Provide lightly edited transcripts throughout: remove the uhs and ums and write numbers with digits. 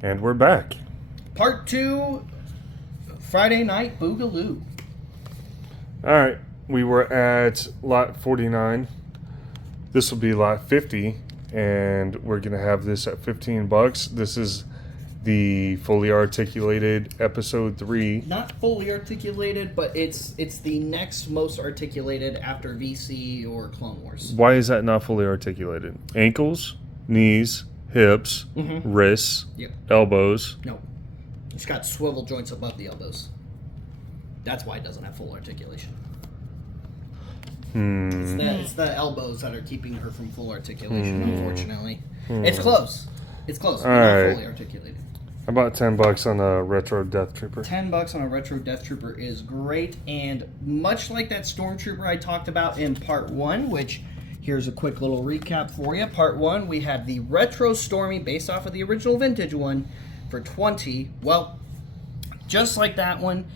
And we're back. Part 2, Friday Night Boogaloo. All right, we were at lot 49. This will be lot 50, and we're going to have this at $15. This is the fully articulated episode 3. Not fully articulated, but it's the next most articulated after VC or Clone Wars. Why is that not fully articulated? Ankles, knees, hips, wrists, elbows. No. It's got swivel joints above the elbows. That's why it doesn't have full articulation. It's the elbows that are keeping her from full articulation, unfortunately. It's close. It's close, but not fully articulated. How about $10 on a retro Death Trooper? $10 on a retro Death Trooper is great, and much like that Stormtrooper I talked about in part 1, which here's a quick little recap for you. Part 1, we had the retro Stormy based off of the original vintage one for $20. Well, just like that one,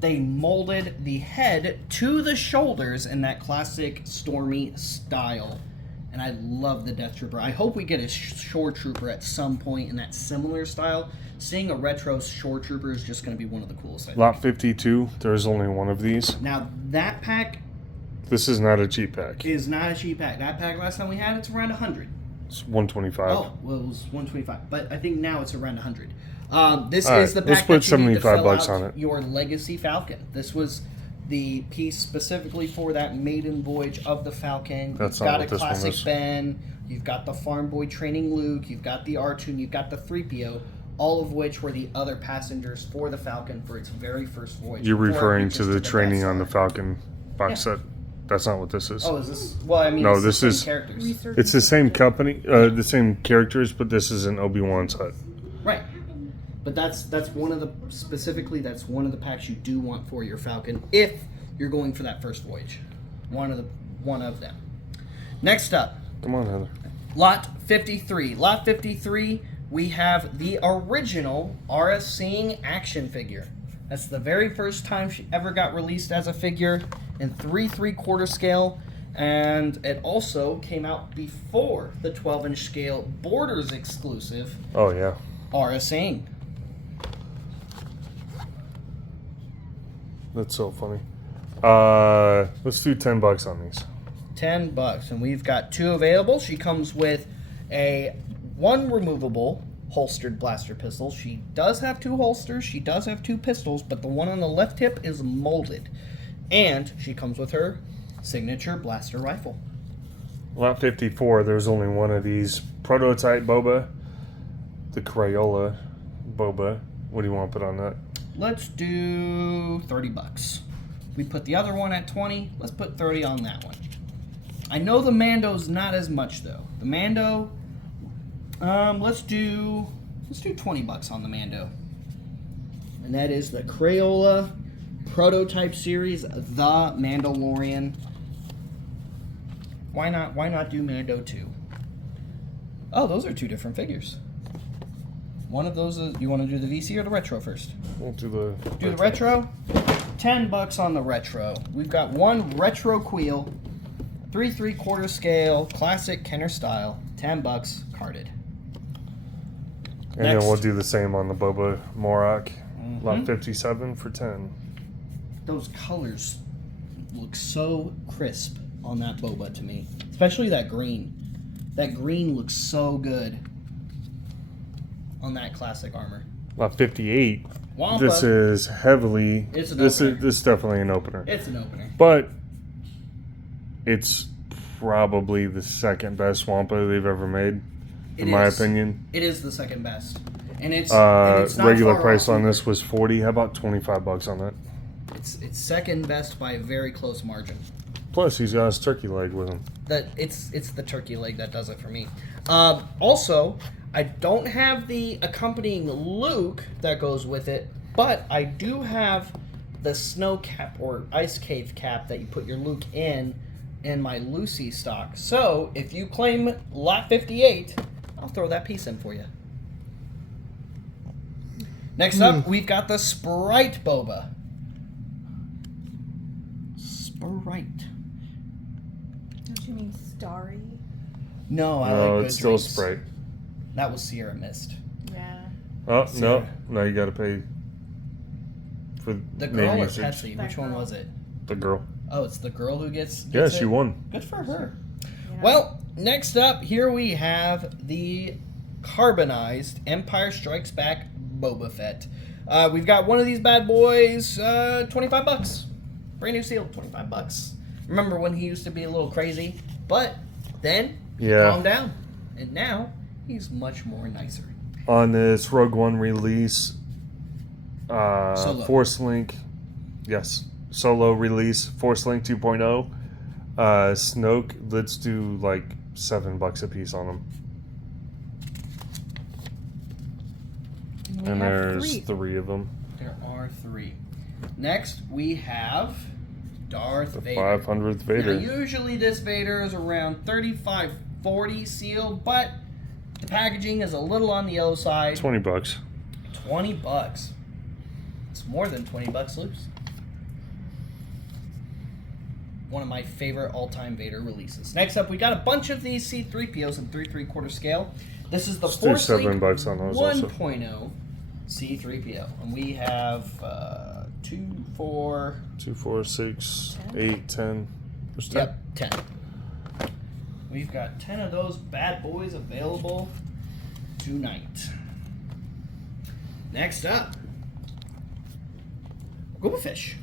they molded the head to the shoulders in that classic Stormy style. And I love the Death Trooper. I hope we get a Shore Trooper at some point in that similar style. Seeing a retro Shore Trooper is just going to be one of the coolest. Lot 52, there's only one of these. Now, that pack... This is not a cheap pack. Is not a cheap pack. That pack last time we had, it's around 100. It's 125. Oh, well, it was 125. But I think now it's around 100. This is the pack let's put that you need to fill $75 out on it. Your Legacy Falcon. This was the piece specifically for that maiden voyage of the Falcon. That's you've not got what a this one classic is. Ben. You've got the farm boy training Luke. You've got the R2. And you've got the 3PO. All of which were the other passengers for the Falcon for its very first voyage. You're before it referring reaches to the training on the Death Star. Falcon box set. That's not what this is. Oh, is this? Well, I mean, No, it's this the is- same characters. It's the same company, the same characters, but this is an Obi-Wan's hut. Right. But that's one of the that's one of the packs you do want for your Falcon if you're going for that first voyage. One of them. Next up, Come on, Heather. Lot 53. Lot 53, we have the original Aura Singh action figure. That's the very first time she ever got released as a figure in 3/3/4 scale. And it also came out before the 12-inch scale Borders exclusive Oh, yeah. Aura Singh. That's so funny. Let's do $10 on these. $10, and we've got 2 available. She comes with one removable holstered blaster pistol. She does have 2 holsters. She does have 2 pistols, but the one on the left hip is molded. And she comes with her signature blaster rifle. Lot 54, there's only one of these. Prototype Boba. The Crayola Boba. What do you want to put on that? Let's do $30. We put the other one at 20. Let's put 30 on that one. I know the Mando's not as much though. The Mando, let's do $20 on the Mando. And that is the Crayola Prototype Series, The Mandalorian. Why not do Mando 2? Oh, those are 2 different figures. One of those is, you want to do the VC or the retro first? We'll do the retro. $10 on the retro. We've got one retro Queel, 3/3/4 scale, classic Kenner style, $10 carded. And Next. then we'll do the same on the Boba Morak. Lot 57 for 10. Those colors look so crisp on that Boba to me, especially that green. That green looks so good on that classic armor. Lot 58. Wampa. This is heavily. It's an this opener. is definitely an opener. It's an opener. But it's probably the second best Wampa they've ever made, in my opinion. It is the second best, and it's not regular far price off on either. this was $40. How about $25 on that? It's second best by a very close margin. Plus, he's got his turkey leg with him. That it's the turkey leg that does it for me. Also, I don't have the accompanying Luke that goes with it, but I do have the snow cap or ice cave cap that you put your Luke in my Lucy stock. So if you claim Lot 58, I'll throw that piece in for you. Next up, we've got the Sprite Boba. Sprite. Don't you mean starry? No, I No, like it's Good still Drinks. Sprite. That was Sierra Mist. Yeah. Oh, So- no, you got to pay for The name girl or usage. Petsy? That Which one girl. was it? The girl. Oh, it's the girl who gets Yeah, she it? won. Good for her. Yeah. Well, next up, here we have the carbonized Empire Strikes Back Boba Fett. We've got one of these bad boys, $25. Brand new seal, $25. Remember when he used to be a little crazy, but then he Yeah. calmed down, and now he's much more nicer. On this Rogue One release, Solo. Force Link, yes, Solo release, Force Link 2.0. Snoke, let's do like $7 a piece on them. We And have there's 3 of them. There are 3. Next, we have Darth The Vader. 500th Vader. Now, usually this Vader is around 35, 40 sealed, but the packaging is a little on the yellow side. $20. $20. It's more than $20 loose. One of my favorite all-time Vader releases. Next up, we got a bunch of these C-3POs in 3/3 scale. This is the Let's do Force Link $7 on those also. 1.0 C-3PO. And we have 2, 4... 2, 4, 6, 8, 10. There's 10. Yep, 10. We've got 10 of those bad boys available tonight. Next up, Gooba Fish.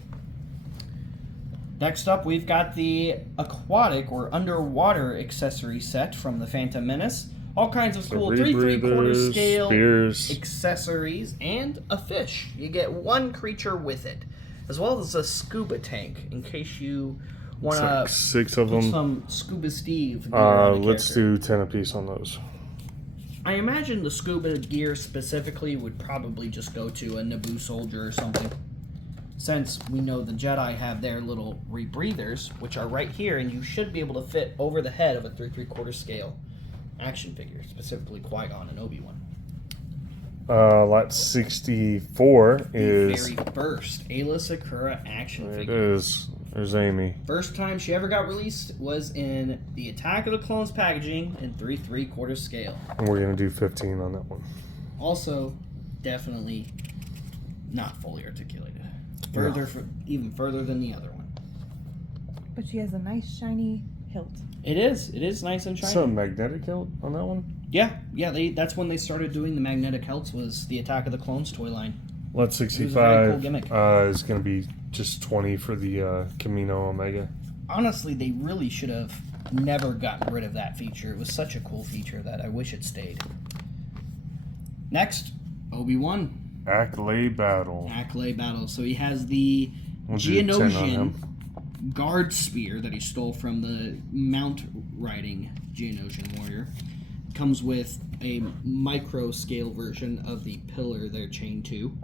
Next up, we've got the aquatic or underwater accessory set from the Phantom Menace. All kinds of cool 3/3 rebreathers, scale spears. accessories and a fish. You get one creature with it, as well as a scuba tank in case you want It's to like 6 of put them. some scuba Steve gear on a Let's character. do 10 a piece on those. I imagine the scuba gear specifically would probably just go to a Naboo soldier or something. Since we know the Jedi have their little rebreathers, which are right here, and you should be able to fit over the head of a 3/3 scale action figure, specifically Qui-Gon and Obi-Wan. Lot 64 The is. very first Ayla Sakura action It figure. is. There's Amy. First time she ever got released was in the Attack of the Clones packaging in 3/3 scale. And we're going to do 15 on that one. Also, definitely not fully articulated. Even further than the other one. But she has a nice shiny hilt. It is nice and shiny. So magnetic hilt on that one? Yeah. That's when they started doing the magnetic helts. Was the Attack of the Clones toy line. Lot a very 65 cool gimmick. is going to be just 20 for the Camino Omega. Honestly, they really should have never gotten rid of that feature. It was such a cool feature that I wish it stayed. Next, Obi-Wan. Accolade Battle. Accolade battle. So he has the We'll do 10 on Geonosian him. guard spear that he stole from the mount riding Geonosian warrior. Comes with a micro scale version of the pillar they're chained to.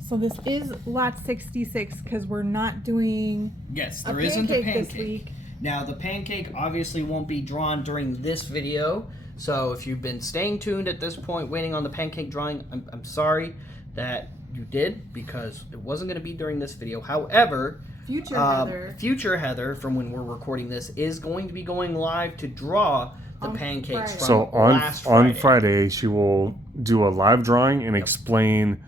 So this is lot 66 because we're not doing Yes, a there isn't a pancake this pancake. week. Now, the pancake obviously won't be drawn during this video, so if you've been staying tuned at this point, waiting on the pancake drawing, I'm sorry that you did, because it wasn't going to be during this video. However, Future Heather. Future Heather, from when we're recording this, is going to be going live to draw the On pancakes Friday. from So last on Friday. Friday, she will do a live drawing and explain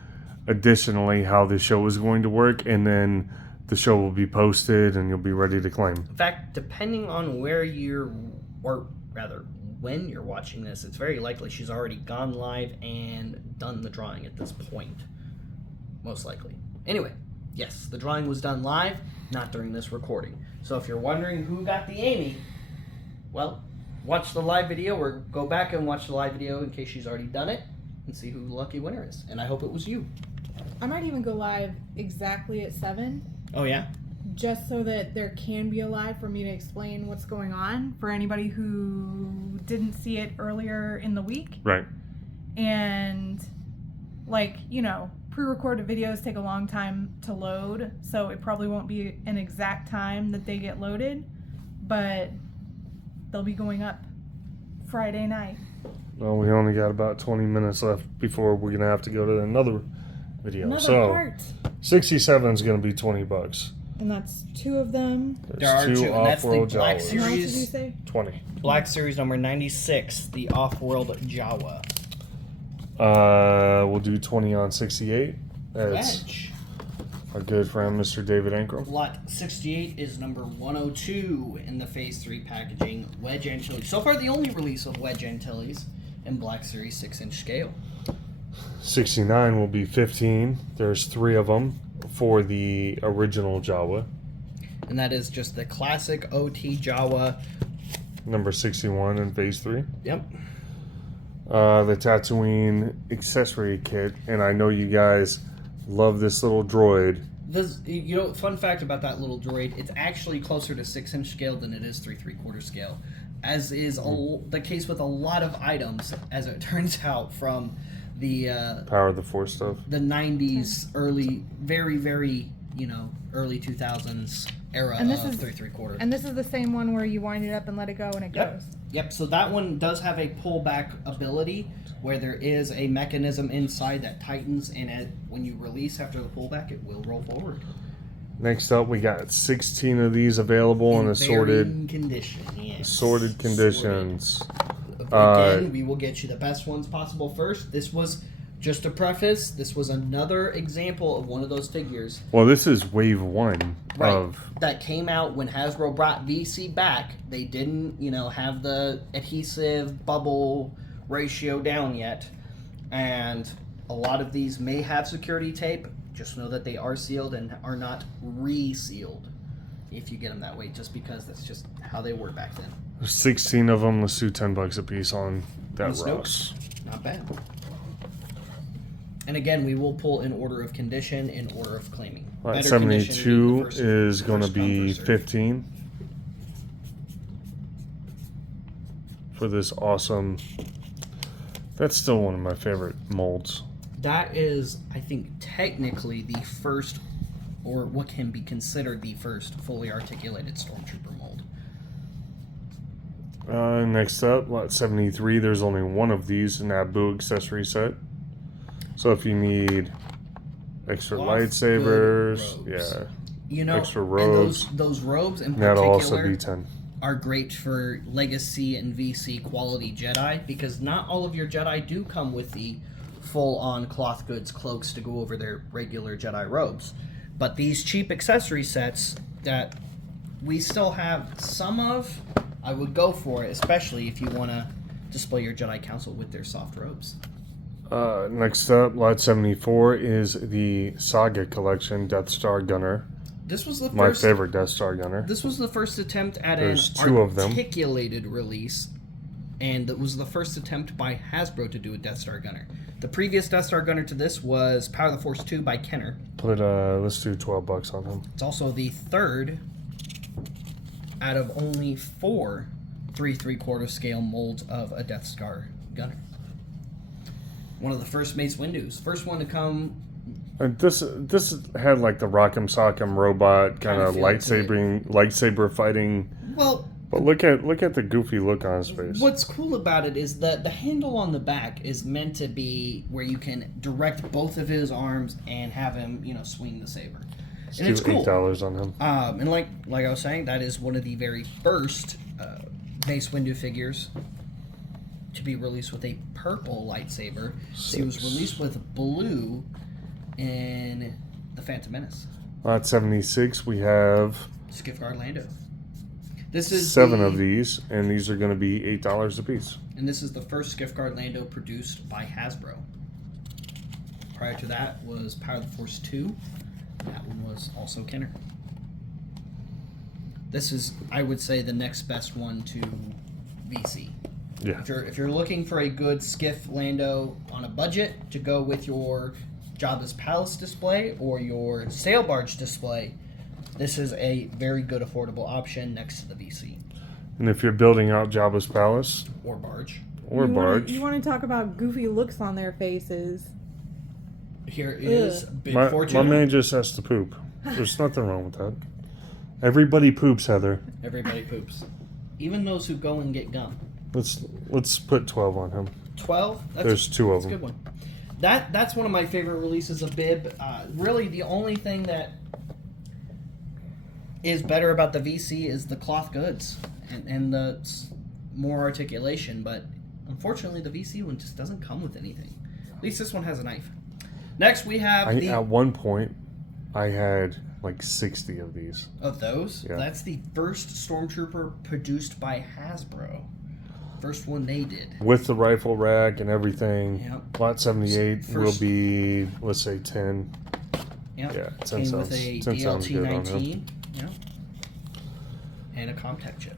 additionally how the show is going to work, and then the show will be posted and you'll be ready to claim. In fact, depending on where you're, or rather, when you're watching this, it's very likely she's already gone live and done the drawing at this point. Most likely. Anyway, yes, the drawing was done live, not during this recording. So if you're wondering who got the Amy, well, watch the live video or go back and watch the live video in case she's already done it and see who the lucky winner is. And I hope it was you. I might even go live exactly at 7, Oh, yeah? just so that there can be a live for me to explain what's going on for anybody who didn't see it earlier in the week. Right. And, like, you know, pre-recorded videos take a long time to load, so it probably won't be an exact time that they get loaded, but they'll be going up Friday night. Well, we only got about 20 minutes left before we're going to have to go to another video. Another so part. 67 is going to be $20. And that's 2 of them. There's There are 2 two, and that's the off-world Black Jawas. And how much did you Series. say? 20. Black Series number 96, the Off-World Jawa. We'll do 20 on 68. That's Wedge. our good friend, Mr. David Ankrum. Lot 68 is number 102 in the Phase 3 packaging. Wedge Antilles. So far, the only release of Wedge Antilles in Black Series 6-inch scale. 69 will be 15. There's 3 of them for the original Jawa. And that is just the classic OT Jawa. Number 61 in Phase 3. Yep. The Tatooine accessory kit. And I know you guys love this little droid. This, fun fact about that little droid, it's actually closer to 6-inch scale than it is 3 3/4 scale. As is the case with a lot of items, as it turns out, from the Power of the Force stuff. the 90s, early, very, very, early 2000s era And this of is- 3 3/4. And this is the same one where you wind it up and let it go and it Yep. goes. Yep, so that one does have a pullback ability where there is a mechanism inside that tightens, and when you release after the pullback, it will roll forward. Next up, we got 16 of these available in assorted varying condition, yes. assorted conditions. Again, we will get you the best ones possible first. This was, just to preface, this was another example of one of those figures Well, this is wave 1 of that came out when Hasbro brought VC back. They didn't, have the adhesive bubble ratio down yet, and a lot of these may have security tape. Just know that they are sealed and are not resealed if you get them that way, just because that's just how they were back then. 16 of them. Let's do $10 a piece on that And Snoke. Ross. Not bad. And again, we will pull in order of condition, in order of claiming. All right, Better condition 72 being the first- is the going to first come, be first served. 15 for this awesome. That's still one of my favorite molds. That is, I think, technically the first, or what can be considered the first fully articulated Stormtrooper mold. Next up, lot 73. There's only one of these in that Boo accessory set. So if you need extra Lots of lightsabers, good robes. yeah, extra and robes. those robes in That'll also particular be 10. are great for Legacy and VC quality Jedi, because not all of your Jedi do come with the full-on cloth goods cloaks to go over their regular Jedi robes. But these cheap accessory sets that we still have some of, I would go for it, especially if you want to display your Jedi Council with their soft robes. Next up, lot 74 is the Saga Collection Death Star Gunner. This was the My first. favorite Death Star Gunner. This was the first attempt at There's an 2 of them. articulated release, and it was the first attempt by Hasbro to do a Death Star Gunner. The previous Death Star Gunner to this was Power of the Force 2 by Kenner. Let's do $12 on him. It's also the third out of only 4 3 3/4 scale molds of a Death Star Gunner. One of the first Mace Windows. First one to come. This had like the Rock'em Sock'em robot kind Kinda of feel to lightsaber fighting. Well, But look at the goofy look on his face. what's cool about it is that the handle on the back is meant to be where you can direct both of his arms and have him, swing the saber. Let's And do it's cool. $8 on him. And like I was saying, that is one of the very first Mace Windu figures to be released with a purple lightsaber. So he was released with blue in The Phantom Menace. Lot 76, we have Skiff-Guard Lando. This is 7 of these, and these are going to be $8 a piece. And this is the first Skiff-Guard Lando produced by Hasbro. Prior to that was Power of the Force 2. That one was also Kenner. This is, I would say, the next best one to VC. Yeah. If you're looking for a good Skiff Lando on a budget to go with your Jabba's Palace display or your Sail Barge display, this is a very good affordable option next to the VC And if you're building out Jabba's Palace or Barge. or Barge, You want to talk about goofy looks on their faces? Here is Big my Fortune. man just has to poop. There's nothing wrong with that. Everybody poops, Heather. Everybody poops. Even those who go and get gum. Let's put 12 on him. 12? There's 2 of That's a them. good one. That's one of my favorite releases of Bib. Really, the only thing that is better about the VC is the cloth goods and the more articulation, but unfortunately the VC one just doesn't come with anything. At least this one has a knife. Next, we have At one point, I had like 60 of these. of those. Yeah. That's the first Stormtrooper produced by Hasbro. First one they did. With the rifle rack and everything. Yep. Lot 78 will First- be, let's say, 10. Yep. Yeah, 10 Came sounds, with a 10 sounds good on him. DLT-19. Yep. And a Comtech chip.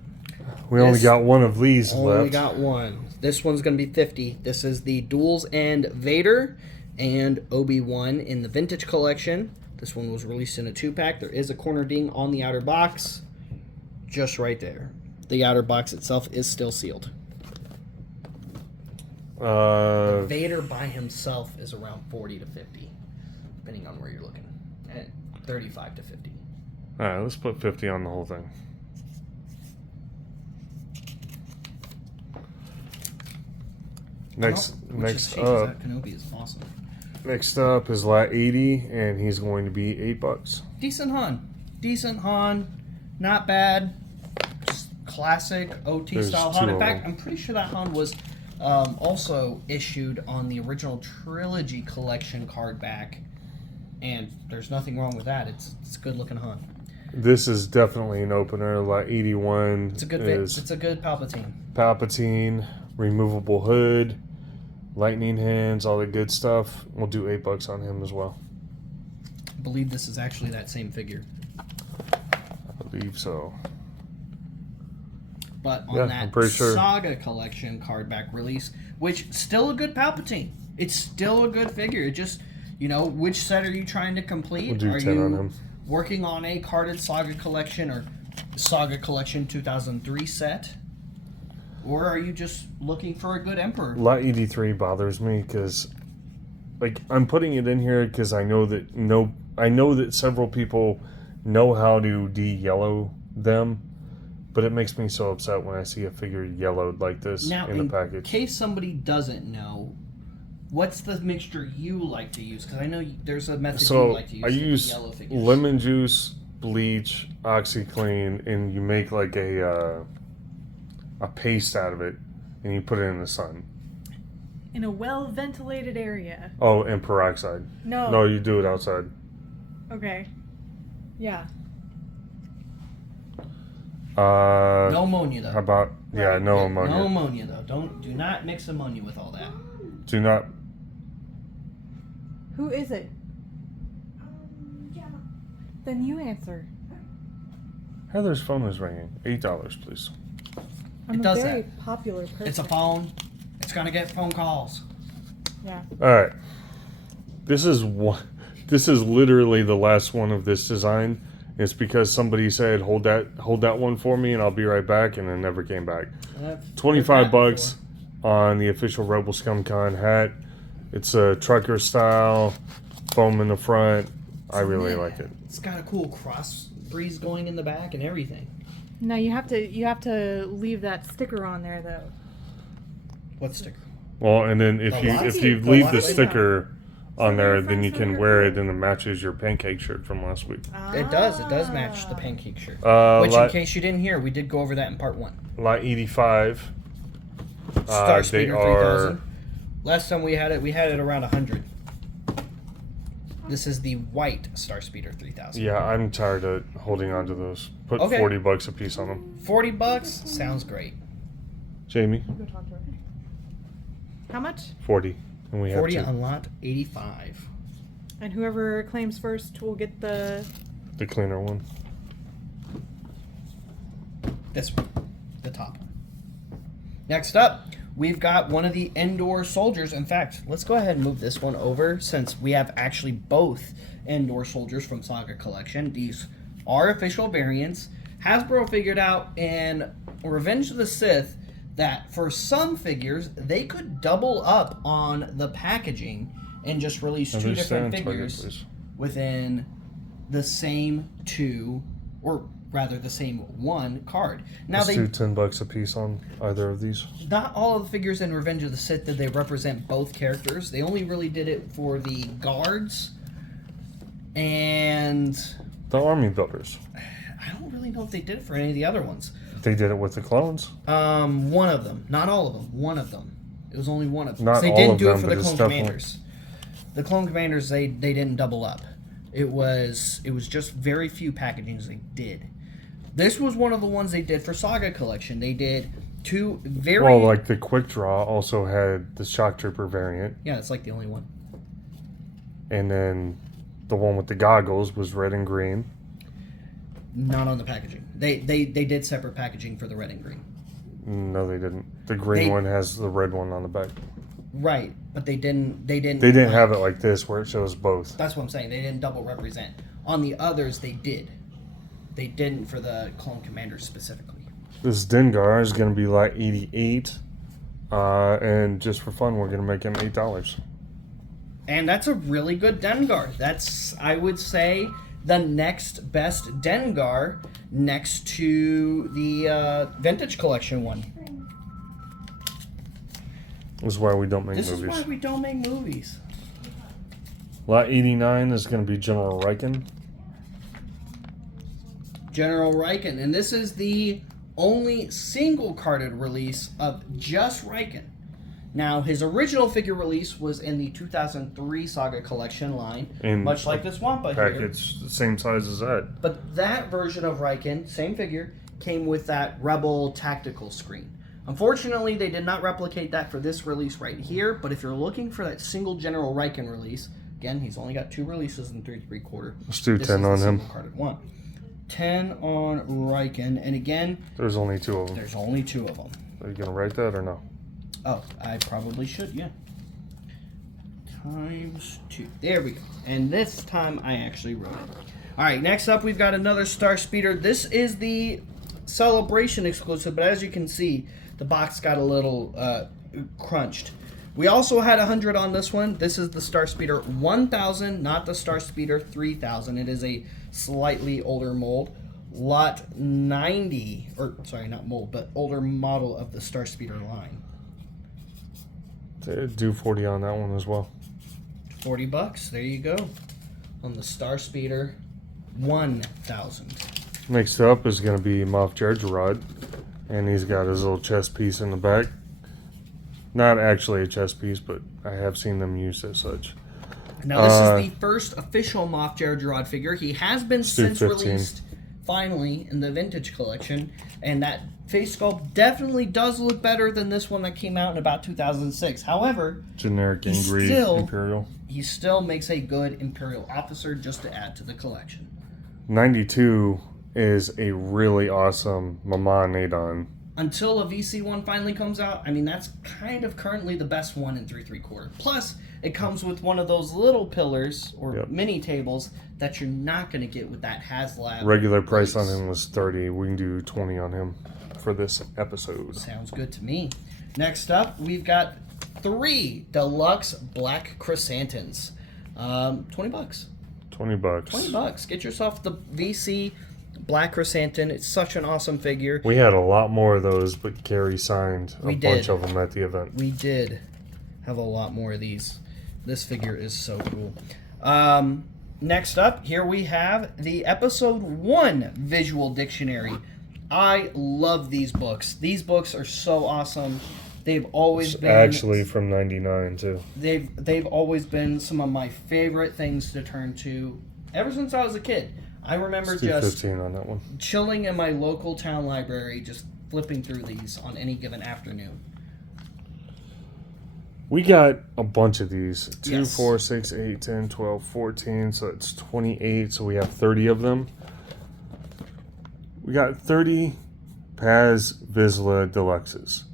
We only This- got one of these Only left. got one. This one's going to be 50. This is the Duels and Vader and Obi-Wan in the Vintage Collection. This one was released in a 2-pack. There is a corner ding on the outer box. Just right there. The outer box itself is still sealed. Vader by himself is around 40 to 50, depending on where you're looking. At 35 to 50. All right, let's put 50 on the whole thing. Next up, Kenobi is awesome. next up is lot 80, and he's going to be $8. Decent Han, not bad. Just classic OT There's style two Han. In of fact, them. I'm pretty sure that Han was also issued on the original Trilogy Collection card back, and there's nothing wrong with that. It's a good looking Han. This is definitely an opener. Lot 81 It's a good is it's a good Palpatine. Palpatine, removable hood, lightning hands, all the good stuff. We'll do $8 on him as well. I believe this is actually that same figure, I believe so. but on Yeah, that I'm pretty sure. Saga Collection card back release, which still a good Palpatine. It's still a good figure. It just, which set are you trying to complete? We'll do are 10 you on him. working on a carded Saga Collection or Saga Collection 2003 set? Or are you just looking for a good Emperor? Lot 83 bothers me because, I'm putting it in here because I know that several people know how to de-yellow them, but it makes me so upset when I see a figure yellowed like this Now, in the in package. case somebody doesn't know, what's the mixture you like to use? Because I know there's a method you So like to use I to use de-yellow figures. lemon juice, bleach, OxyClean, and you make like a paste out of it, and you put it in the sun. In a well ventilated area. Oh, and peroxide. No. No, you do it outside. Okay. Yeah. No ammonia though. How about no Yeah, ammonia. No ammonia though. Do not mix ammonia with all that. Do not. Who is it? Then you answer. Heather's phone is ringing. $8, please. I'm It does a very that. popular person. It's a phone. It's gonna get phone calls. Yeah. All right. This is literally the last one of this design. It's because somebody said, hold that one for me, and I'll be right back," and then never came back. $25 on the official Rebel Scum Con hat. It's a trucker style, foam in the front. I really like it. It's got a cool cross breeze going in the back and everything. No, you have to leave that sticker on there though. What sticker? Well, and then if The you lock? The leave lock? the sticker on So there, your then you friends can are wear good. it, and it matches your pancake shirt from last week. It does. It does match the pancake shirt. Which, in Lot, case you didn't hear, we did go over that in part 1. lot 85. Star They Speeder are 3000. Last time we had it around 100. This is the white Star Speeder 3000. Yeah, I'm tired of holding on to those. Put Okay. $40 a piece on them. $40 sounds great. Jamie, Go talk to her. How much? 40, and we have 40 two. on lot 85. And whoever claims first will get the. The cleaner one. This one, the top. Next up, we've got one of the Endor soldiers. In fact, let's go ahead and move this one over since we have actually both Endor soldiers from Saga Collection. These are official variants. Hasbro figured out in Revenge of the Sith that for some figures, they could double up on the packaging and just release two different Understand, Target, figures please. within the same two, or rather the same one card. Now Let's they do $10 a piece on either of these. not all of the figures in Revenge of the Sith did they represent both characters. They only really did it for the guards and The army builders. I don't really know if they did it for any of the other ones. They did it with the clones. One of them, not all of them, one of them. It was only one of them. Not They all didn't of do it them, for but the it's Clone definitely- Commanders. The Clone Commanders, they didn't double up. It was just very few packagings they did. This was one of the ones they did for Saga Collection. They did two very... Well, like the Quick Draw also had the Shock Trooper variant, Yeah, it's like the only one. and then the one with the goggles was red and green. Not on the packaging. They did separate packaging for the red and green. No, they didn't. The green They- one has the red one on the back. Right, but they didn't They didn't have it like this where it shows both. That's what I'm saying. They didn't double represent. On the others, they did. They didn't for the Clone Commanders specifically. This Dengar is going to be like 88, and just for fun, we're going to make him $8. And that's a really good Dengar. That's, I would say, the next best Dengar next to the Vintage Collection one. This is why we don't make This movies. is why we don't make movies. Lot 89 is going to be General Riken. General Riken. And this is the only single carded release of just Riken. Now, his original figure release was in the 2003 Saga Collection line, In much like this Wampa here. Package the same size as that. But that version of Riken, same figure, came with that Rebel tactical screen. Unfortunately, they did not replicate that for this release right here, but if you're looking for that single General Riken release, again, he's only got 2 releases in 3 3/4. Let's do This 10 is on the him. single carded one. 10 on Riken, and again, There's only 2 of them. there's only 2 of them. Are you going to write that or no? Oh, I probably should, yeah. Times 2. There we go. And this time I actually wrote it. Alright, next up we've got another Star Speeder. This is the Celebration exclusive, but as you can see, the box got a little crunched. We also had 100 on this one. This is the Star Speeder 1000, not the Star Speeder 3000. It is a slightly older mold. Lot 90, or sorry, not mold, but older model of the Star Speeder line. Do 40 on that one as well. $40. There you go. On the Star Speeder 1000. Next up is going to be Moff Jerjerrod, and he's got his little chest piece in the back. Not actually a chest piece, but I have seen them used as such. Now this is the first official Moff Jerjerrod figure. He has been Stu since 15. released finally in the Vintage Collection, and that face sculpt definitely does look better than this one that came out in about 2006. However, Generic He's Angry still- Imperial. he still makes a good Imperial officer just to add to the collection. 92 is a really awesome Mama Nadon. Until a VC1 finally comes out, I mean, that's kind of currently the best one in 3 3/4. Plus, it comes with one of those little pillars or Yep. mini tables that you're not going to get with that HasLab. Regular price on release. him was 30. We can do 20 on him for this episode. Sounds good to me. Next up, we've got 3 deluxe black chrysanthemums. $20. $20. $20. Get yourself the VC black chrysanthemum. It's such an awesome figure. We had a lot more of those, but Gary signed a We bunch did. of them at the event. We did have a lot more of these. This figure is so cool. Next up, here we have the Episode 1 Visual Dictionary. I love these books. These books are so awesome. They've always been Actually from 99 too. they've always been some of my favorite things to turn to ever since I was a kid. I remember Let's do just 15 on that one. chilling in my local town library, just flipping through these on any given afternoon. We got a bunch of these. 2, Yes. 4, 6, 8, 10, 12, 14. So it's 28. So we have 30 of them. We got 30 Paz Vizsla Deluxes.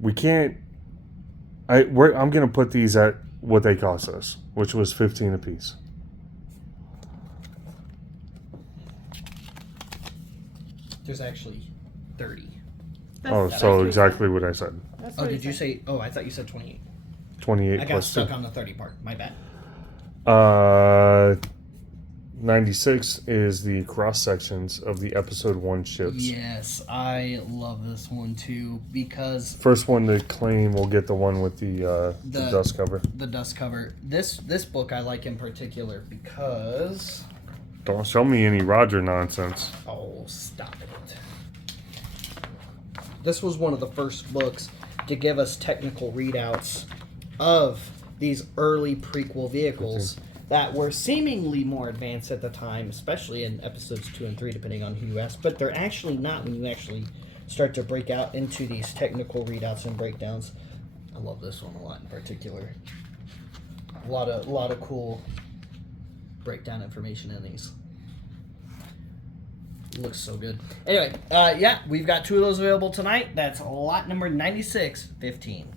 We can't... I'm going to put these at what they cost us, which was 15 a piece. There's actually 30. Oh, That's so actually- exactly what I said. that's Oh, what did he you said. say? Oh, I thought you said 28. 28 I got plus 2. stuck on the 30 part. My bad. 96 is the cross sections of the episode 1 ships. Yes, I love this one too because First one to claim will get the one with the The- dust cover. the dust cover. This book I like in particular because Don't show me any Roger nonsense. oh, stop it. This was one of the first books to give us technical readouts of these early prequel vehicles that were seemingly more advanced at the time, especially in episodes 2 and 3, depending on who you ask. But they're actually not when you actually start to break out into these technical readouts and breakdowns. I love this one a lot in particular. A lot of cool breakdown information in these. It looks so good. Anyway, yeah, we've got 2 of those available tonight. That's lot number 9615.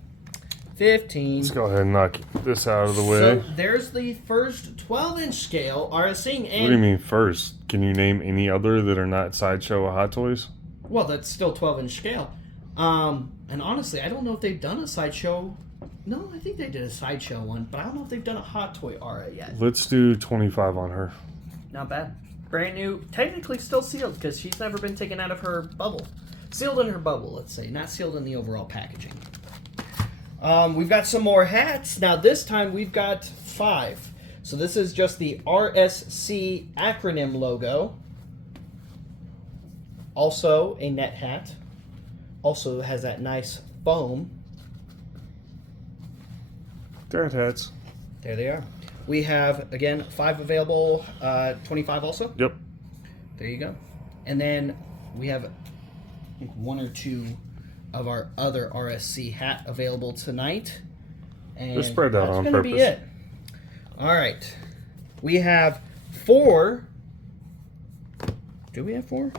15. Let's go ahead and knock this out of the way. So there's the first 12-inch scale RSing. And What do you mean first? Can you name any other that are not Sideshow or Hot Toys? Well, that's still 12-inch scale. And honestly, I don't know if they've done a Sideshow. No, I think they did a Sideshow one, but I don't know if they've done a Hot Toy Aura yet. Let's do 25 on her. Not bad. Brand new, technically still sealed because she's never been taken out of her bubble. Sealed in her bubble, let's say, not sealed in the overall packaging. We've got some more hats. Now this time we've got 5. So this is just the RSC acronym logo. Also a net hat. Also has that nice foam. They're hats. There they are. We have, again, 5 available, 25 also. Yep. There you go. And then we have, I think, 1 or 2 of our other RSC hat available tonight. And They're spread out on that's gonna purpose. be it. All right. We have 4. Do we have 4?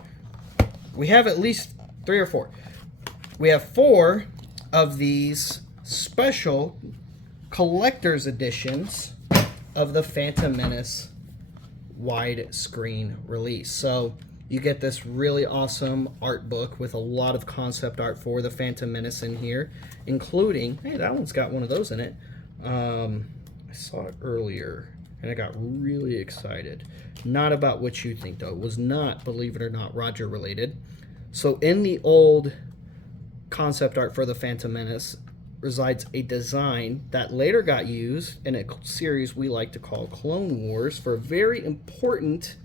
We have at least 3 or 4. We have 4 of these special collector's editions of the Phantom Menace widescreen release. So you get this really awesome art book with a lot of concept art for the Phantom Menace in here, including, hey, that one's got one of those in it. I saw it earlier and I got really excited. Not about what you think though. It was not, believe it or not, Roger related. So in the old concept art for the Phantom Menace resides a design that later got used in a series we like to call Clone Wars for a very important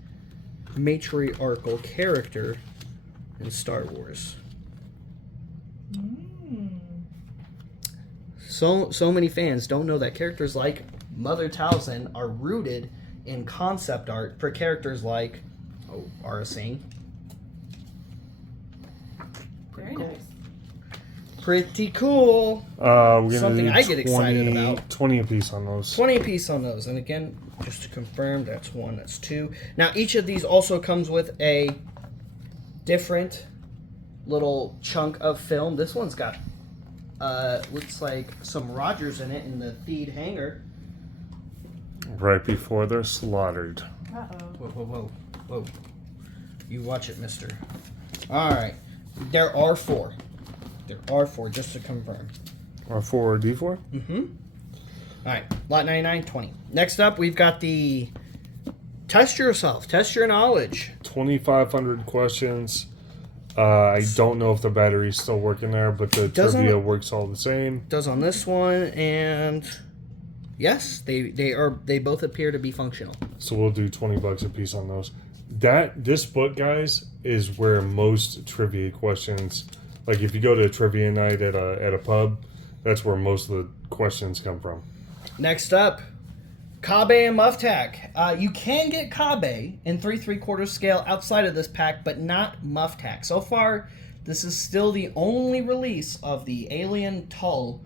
matriarchal character in Star Wars. So many fans don't know that characters like Mother Talzin are rooted in concept art for characters like Aurra Sing. Very nice. Pretty cool. We're gonna Something do I get excited about. 20 a piece on those. 20 a piece on those. And again, just to confirm, that's 1, that's 2. Now, each of these also comes with a different little chunk of film. This one's got, looks like some Rogers in it in the Theed hanger. Right before they're slaughtered. Uh-oh. Whoa. You watch it, mister. All right. There are 4. There are 4, just to confirm. Or 4 or D4? Mm-hmm. All right, lot 99, 20. Next up, we've got the Test Yourself, Test Your Knowledge. 2,500 questions. I don't know if the battery's still working there, but the trivia works all the same. Does on this one, and yes, they both appear to be functional. So we'll do $20 a piece on those. This book, guys, is where most trivia questions, like if you go to a trivia night at a pub, that's where most of the questions come from. Next up, Kabe and Muftak. You can get Kabe in 3 3/4 scale outside of this pack, but not Muftak. So far, this is still the only release of the alien Tull,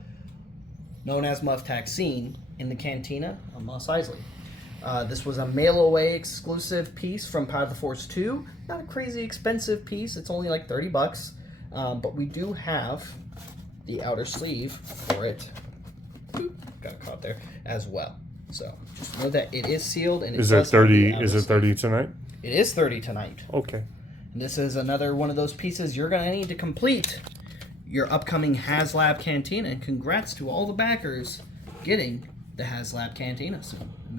known as Muftak, seen in the Cantina on Mos Eisley. This was a mail-away exclusive piece from Power of the Force 2. Not a crazy expensive piece. It's only like $30. But we do have the outer sleeve for it. Boop, got caught there as well. So just know that it is sealed and Is it does have the 30? outer Is it sleeve. 30 tonight? It is 30 tonight. Okay. And this is another one of those pieces you're going to need to complete your upcoming HasLab Cantina. And congrats to all the backers getting the HasLab Cantina soon.